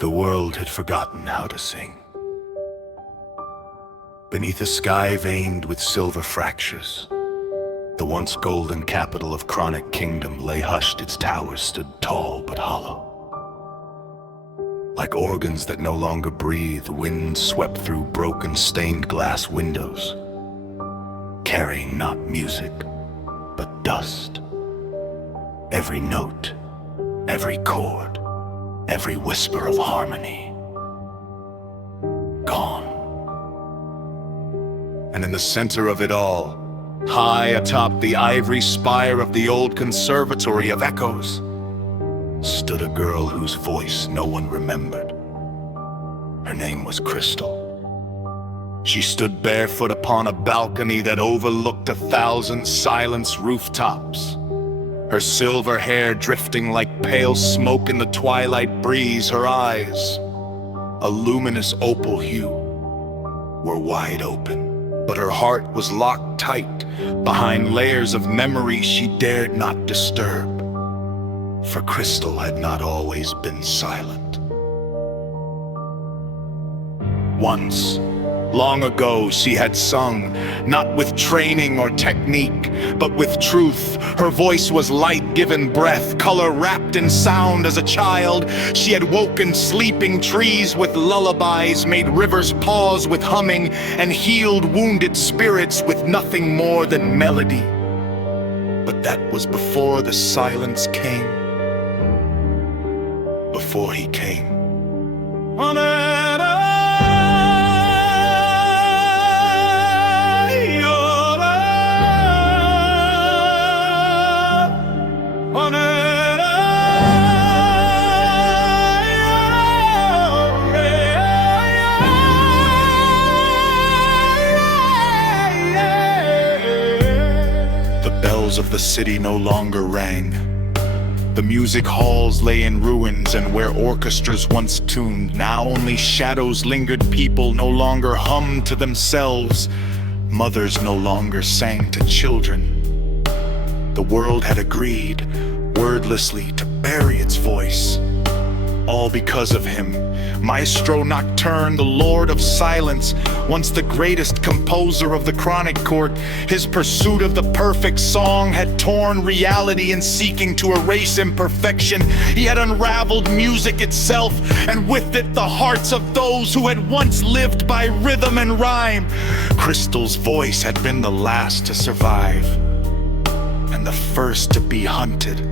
The world had forgotten how to sing. Beneath a sky veined with silver fractures, the once golden capital of chronic kingdom lay hushed. Its towers stood tall but hollow. Like organs that no longer breathe, wind swept through broken stained glass windows, carrying not music, but dust. Every note, every chord, every whisper of harmony, gone. And in the center of it all, high atop the ivory spire of the old conservatory of echoes, stood a girl whose voice no one remembered. Her name was Crystal. She stood barefoot upon a balcony that overlooked 1,000 silenced rooftops. Her silver hair drifting like pale smoke in the twilight breeze, her eyes, a luminous opal hue, were wide open. But her heart was locked tight behind layers of memories she dared not disturb. For Crystal had not always been silent. Once, long ago, she had sung, not with training or technique, but with truth. Her voice was light given breath, color wrapped in sound. As a child, she had woken sleeping trees with lullabies, made rivers pause with humming, and healed wounded spirits with nothing more than melody. But that was before the silence came. Before he came. The bells of the city no longer rang. The music halls lay in ruins, and where orchestras once tuned, now only shadows lingered. People no longer hummed to themselves. Mothers no longer sang to children. The world had agreed, wordlessly, to bury its voice. All because of him, Maestro Nocturne, the Lord of Silence, once the greatest composer of the chronic court. His pursuit of the perfect song had torn reality in seeking to erase imperfection. He had unraveled music itself, and with it the hearts of those who had once lived by rhythm and rhyme. Crystal's voice had been the last to survive, and the first to be hunted.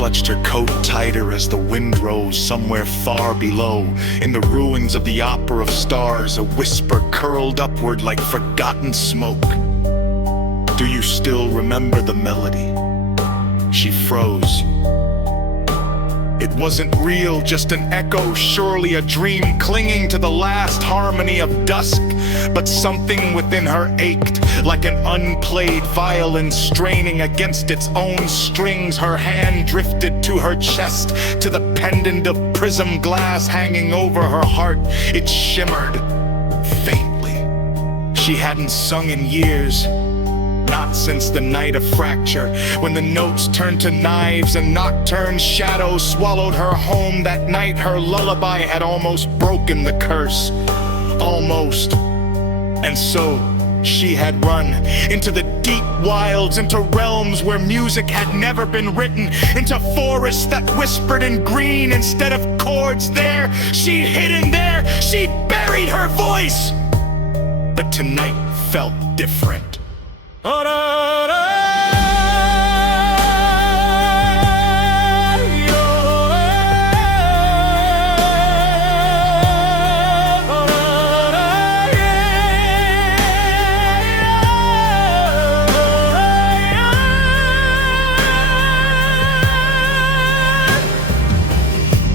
Clutched her coat tighter as the wind rose somewhere far below. In the ruins of the opera of stars, a whisper curled upward like forgotten smoke. Do you still remember the melody? She froze. It wasn't real, just an echo, surely a dream clinging to the last harmony of dusk. But something within her ached, like an unplayed violin straining against its own strings. Her hand drifted to her chest, to the pendant of prism glass hanging over her heart. It shimmered faintly. She hadn't sung in years. Not since the night of fracture, when the notes turned to knives and nocturne shadows swallowed her home. That night her lullaby had almost broken the curse. Almost. And so she had run into the deep wilds, into realms where music had never been written, into forests that whispered in green instead of chords. There, she'd hidden there, she'd buried her voice. But tonight felt different. A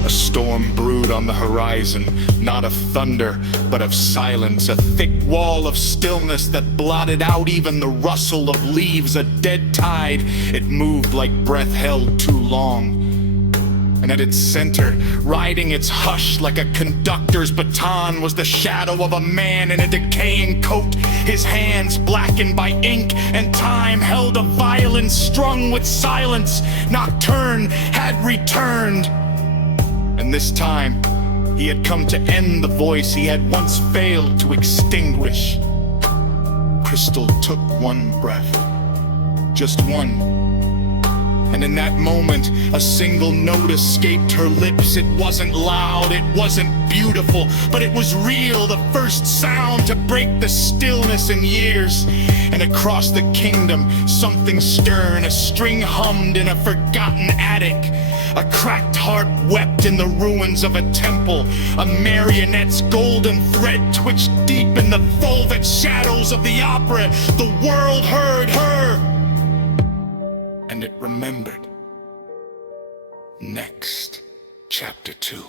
storm brewed on the horizon. not of thunder, but of silence, a thick wall of stillness that blotted out even the rustle of leaves, a dead tide. It moved like breath held too long. And at its center, riding its hush like a conductor's baton, was the shadow of a man in a decaying coat, his hands blackened by ink, and time held a violin strung with silence. Nocturne had returned, and this time he had come to end the voice he had once failed to extinguish. Crystal took one breath, just one. And in that moment, a single note escaped her lips. It wasn't loud, it wasn't beautiful, but it was real, the first sound to break the stillness in years. And across the kingdom, something stern, a string hummed in a forgotten attic. A cracked harp wept in the ruins of a temple. A marionette's golden thread twitched deep in the velvet shadows of the opera. The world heard her, and it remembered. Next, chapter 2.